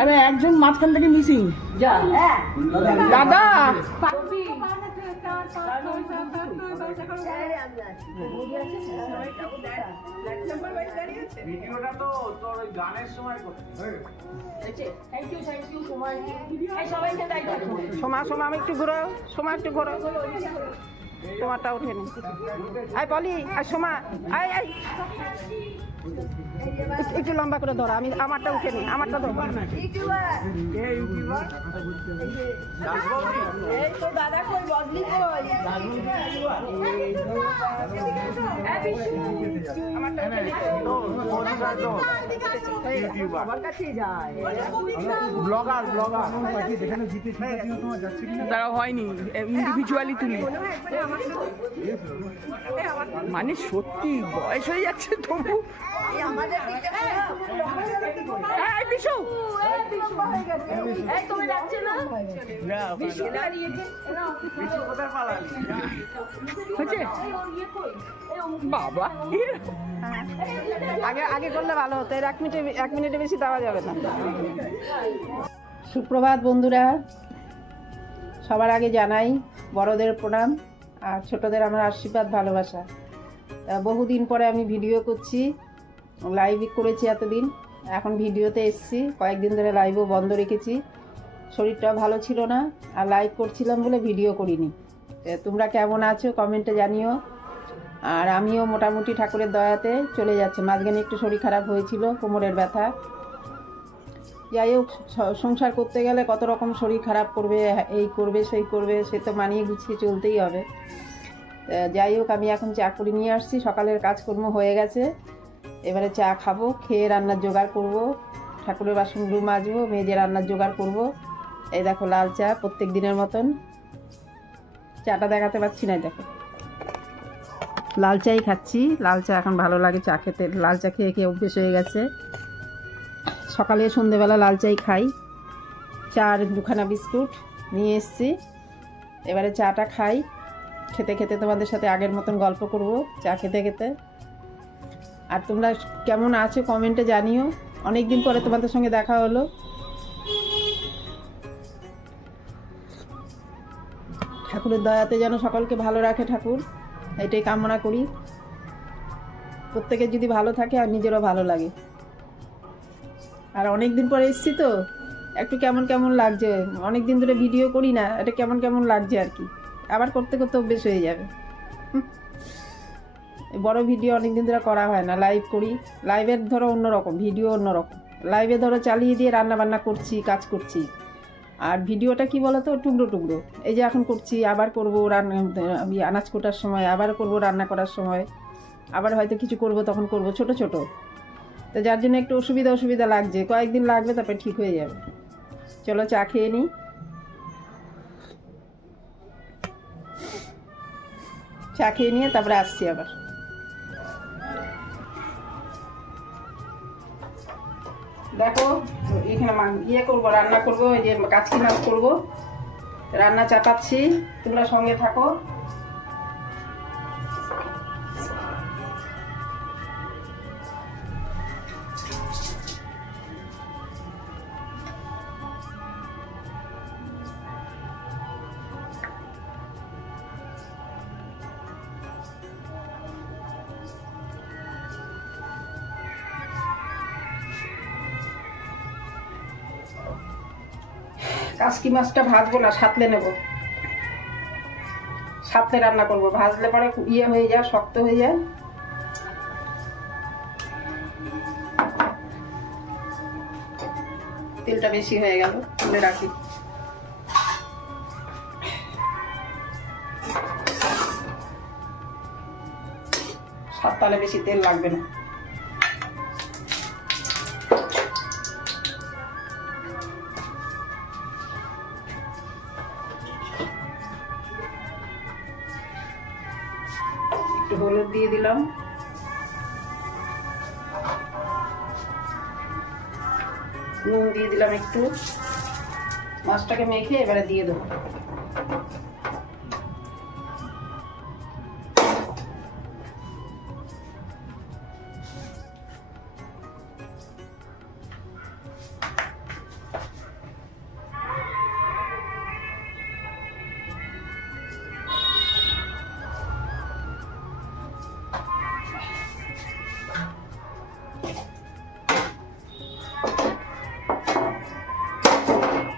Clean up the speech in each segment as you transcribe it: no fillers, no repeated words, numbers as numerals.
আরে একজন মাঝখান থেকে মিসিং দাদা ভিডিওটা তো তোর গানের সময় করতে সোমা সোমা আমি একটু ঘুরো সোমা একটু ঘুরো তোমারটা উঠেনি আই বলি আর সোমা আই আই একটু লম্বা করে ধরো আমি আমারটা উঠেনি আমারটা ধরো তারা হয়নি ইন্ডিভিজুয়ালি তুলি মানে সত্যি বয়স হয়ে যাচ্ছে তবু বাবা আগে আগে করলে ভালো হতো এর 1 মিনিটে বেশি দেওয়া যাবে না। সুপ্রভাত বন্ধুরা, সবার আগে জানাই বড়দের প্রণাম আর ছোটদের আমার আশীর্বাদ ভালোবাসা। বহুদিন পরে আমি ভিডিও করছি, লাইভ করেছি এতদিন, এখন ভিডিওতে এসেছি। কয়েকদিন ধরে লাইভও বন্ধ রেখেছি, শরীরটা ভালো ছিল না আর লাইভ করছিলাম বলে ভিডিও করিনি। তোমরা কেমন আছো কমেন্টে জানিও। আর আমিও মোটামুটি ঠাকুরের দয়াতে চলে যাচ্ছে। মাঝখানে একটু শরীর খারাপ হয়েছিল, কোমরের ব্যথা। যাই হোক, সংসার করতে গেলে কত রকম শরীর খারাপ করবে, এই করবে সেই করবে, সে তো মানিয়ে গুছিয়ে চলতেই হবে। যাই হোক, আমি এখন চা করে নিয়ে আসছি, সকালের কাজকর্ম হয়ে গেছে। এবারে চা খাবো, খেয়ে রান্নার জোগাড় করব, ঠাকুরের বাসনগুলো মাজবো, মেজে রান্নার জোগাড় করব। এই দেখো লাল চা, প্রত্যেক দিনের মতন। চাটা দেখাতে পাচ্ছি না, দেখো লাল চাই খাচ্ছি। লাল চা এখন ভালো লাগে চা খেতে, লাল চা খেয়ে খেয়ে অভ্যেস হয়ে গেছে। সকালে সন্ধেবেলা লাল চাই খাই। চা আর 2খানা বিস্কুট নিয়ে এসছি, এবারে চাটা খাই। খেতে খেতে তোমাদের সাথে আগের মতন গল্প করব চা খেতে খেতে। আর তোমরা কেমন আছো কমেন্টে জানিও, অনেক দিন পরে তোমাদের সঙ্গে দেখা হলো। ঠাকুরের দয়াতে যেন সকলকে ভালো রাখে ঠাকুর, এটাই কামনা করি। প্রত্যেকের যদি ভালো থাকে আর নিজেরও ভালো লাগে। আর অনেক দিন পরে এসেছি তো একটু কেমন কেমন লাগছে, অনেক দিন ধরে ভিডিও করি না, এটা কেমন কেমন লাগছে আর কি। আবার করতে করতে অভ্যেস হয়ে যাবে। বড় ভিডিও অনেক দিন ধরে করা হয় না, লাইভ করি। লাইভের ধরো অন্যরকম, ভিডিও অন্যরকম। লাইভে ধরো চালিয়ে দিয়ে রান্না বান্না করছি, কাজ করছি। আর ভিডিওটা কি বলতো, টুকরো টুকরো। এই যে এখন করছি, আবার করবো রান্না, আনাজ কোটার সময় আবার করব, রান্না করার সময় আবার হয়তো কিছু করব, তখন করব ছোট ছোট। তো যার জন্য একটু অসুবিধা লাগছে, কয়েকদিন লাগবে, তারপরে ঠিক হয়ে যাবে। চলো চা খেয়ে নিই। চা খেয়ে নিয়ে তারপরে আসছি আবার। দেখো এখানে ইয়ে করবো, রান্না করবো, এই যে কাচকি মাছ করবো, রান্না চাপাচ্ছি, তোমরা সঙ্গে থাকো। কাচকি মাছটা ভাজবো না, সাঁতলে নেব, সাঁতলে রান্না করবো। ভাজলে পরে ইয়ে হয়ে যায়, শক্ত হয়ে যায়। তেলটা বেশি হয়ে গেল, তুলে রাখি। সাঁতলে বেশি তেল লাগবে না। একটু হলুদ দিয়ে দিলাম, নুন দিয়ে দিলাম একটু। মাছটাকে মেখে এবারে দিয়ে দেবো।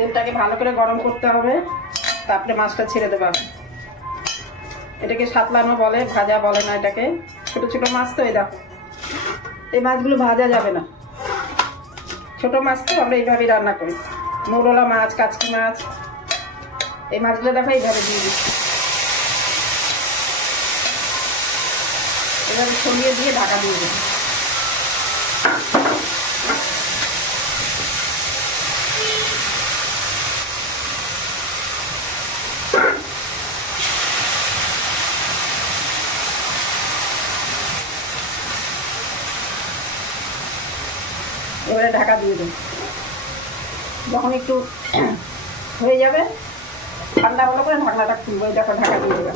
তেলটাকে ভালো করে গরম করতে হবে, তারপরে মাছটা ছেড়ে দেবো। এটাকে সাতলানো বলে, ভাজা বলে না এটাকে। ছোট ছোট মাছ তো, এই দেখো এই মাছগুলো ভাজা যাবে না, ছোট মাছ তো আমরা এইভাবেই রান্না করি। মৌরলা মাছ, কাচকি মাছ, এই মাছগুলো দেখো এইভাবে দিয়ে দিচ্ছি। এভাবে ছড়িয়ে দিয়ে ঢাকা দিয়ে দেবো। এবারে ঢাকা দিয়ে দেবো। যখন একটু হয়ে যাবে, ঠান্ডা হলো করে ঢাকনাটা খুলবো। এই দেখো ঢাকা দিয়ে দেবে।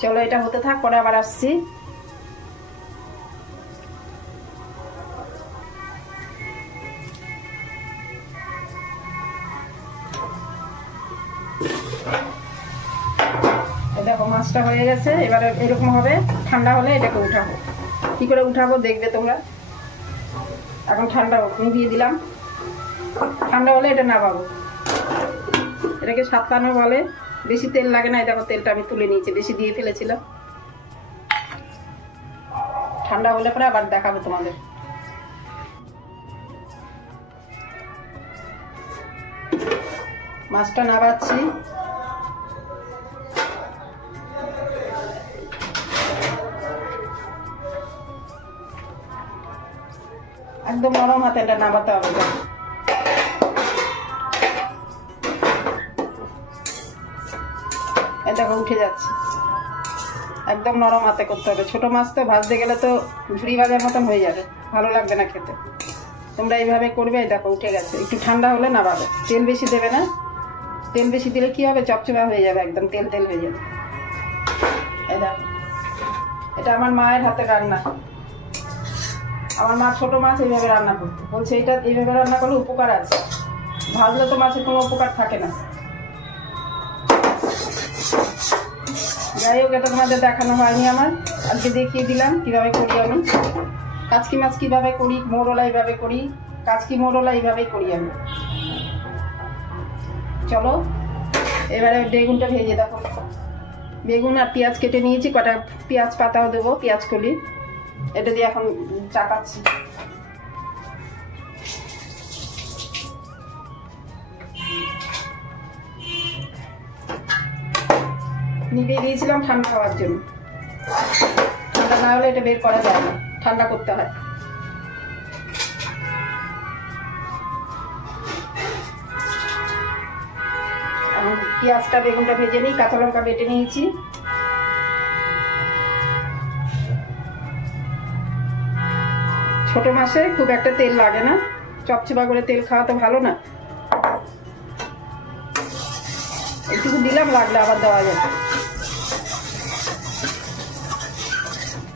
চলো এটা হতে থাক, পরে আবার আসছি। দেখো মাছটা হয়ে গেছে। এবারে এরকম হবে, ঠান্ডা হলে এটাকে উঠাবো। কি করে উঠাবো দেখবে তোমরা। এখন ঠান্ডা নিভিয়ে দিলাম, ঠান্ডা হলে এটা নামাবো। এটাকে সাতলানো বলে, বেশি তেল লাগে না। এই দেখো তেলটা আমি তুলে নিয়েছি, বেশি দিয়ে ফেলেছিলাম। ঠান্ডা হলে পরে আবার দেখাবো তোমাদের। মাছটা নামাচ্ছি। একদম নরম হাতে এটা নামাতে হবে। দেখো উঠে যাচ্ছে, একদম নরম হাতে করতে হবে। ছোট মাছ তো ভাজতে গেলে তো ঝুড়ি ভাজার মতন হয়ে যাবে, ভালো লাগবে না খেতে। তোমরা এইভাবে করবে। দেখো উঠে গেছে, একটু ঠান্ডা হলে নামাবে। তেল বেশি দেবে না, তেল বেশি দিলে কি হবে, চপচপা হয়ে যাবে, একদম তেল তেল হয়ে যাবে। এই দেখো এটা আমার মায়ের হাতে রান্না। আমার মা ছোট মাছ এইভাবে রান্না করতো, বলছে এটা এইভাবে রান্না করলে উপকার আছে, ভাজলে তো মাছের কোনো উপকার থাকে না। যাই হোক, এটা তোমাদের দেখানো হয়নি আমার, আজকে দেখিয়ে দিলাম কিভাবে করি আমি। কাচকি মাছ কিভাবে করি, মৌরলা এইভাবে করি, কাচকি মৌরলা এইভাবেই করি আমি। চলো এবারে বেগুনটা ভেজে দেখো। বেগুন আর পেঁয়াজ কেটে নিয়েছি, কটা পেঁয়াজ পাতাও দেবো, পেঁয়াজ কলি। এটা দিয়ে এখন চাপাচ্ছি। নিভিয়ে দিয়েছিলাম ঠান্ডা হওয়ার জন্য, ঠান্ডা না হলে এটা বের করা যায় না, ঠান্ডা করতে হয়। এখন পেঁয়াজটা বেগুনটা ভেজে নিই, কাঁচা লঙ্কা বেটে নিয়েছি। ছোট মাছে খুব একটা তেল লাগে না, চপচপা করে তেল খাওয়া তো ভালো না। একটু দিলাম, লাগলে আবার দেওয়া যাবে।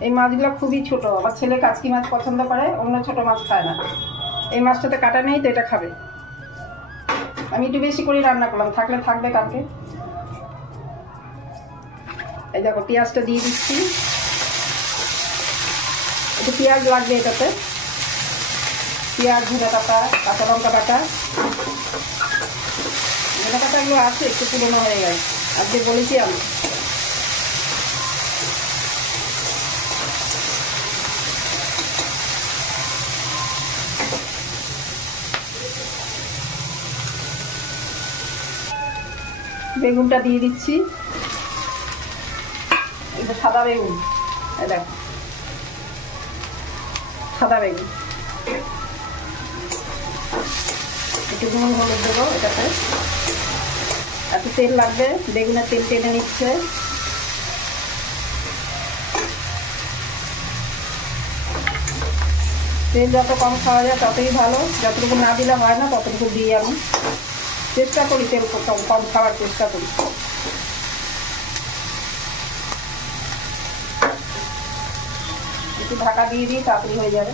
এই মাছগুলো খুবই ছোট, আমার ছেলে কাচকি মাছ পছন্দ করে, অন্য ছোট মাছ খায় না। এই মাছটাতে কাটা নেই তো এটা খাবে। আমি একটু বেশি করে রান্না করলাম, থাকলে থাকবে কালকে। এই দেখো পেঁয়াজটা দিয়ে দিচ্ছি, একটু পেঁয়াজ লাগবে এটাতে। পেঁয়াজ, জিরা বাটা, কাঁচা লঙ্কা বাটা। জিরা বাটাগুলো আছে, একটু পুরোনো হয়ে গেছে, আজকে বলেছি আমি। বেগুনটা দিয়ে দিচ্ছি, এটা সাদা বেগুন। দেখো সাদা বেগুন, একটু নুন হলুদ দেবো এটাতে। একটু তেল লাগবে, বেগুনের তেল টেনে নিচ্ছে। তেল যত কম খাওয়া যায় ততই ভালো, যতটুকু না দিলে হয় না ততটুকু দিই আমি। চেষ্টা করি তেল কম খাওয়ার চেষ্টা করি। একটু ঢাকা দিয়ে দিই, তাড়াতাড়ি হয়ে যাবে।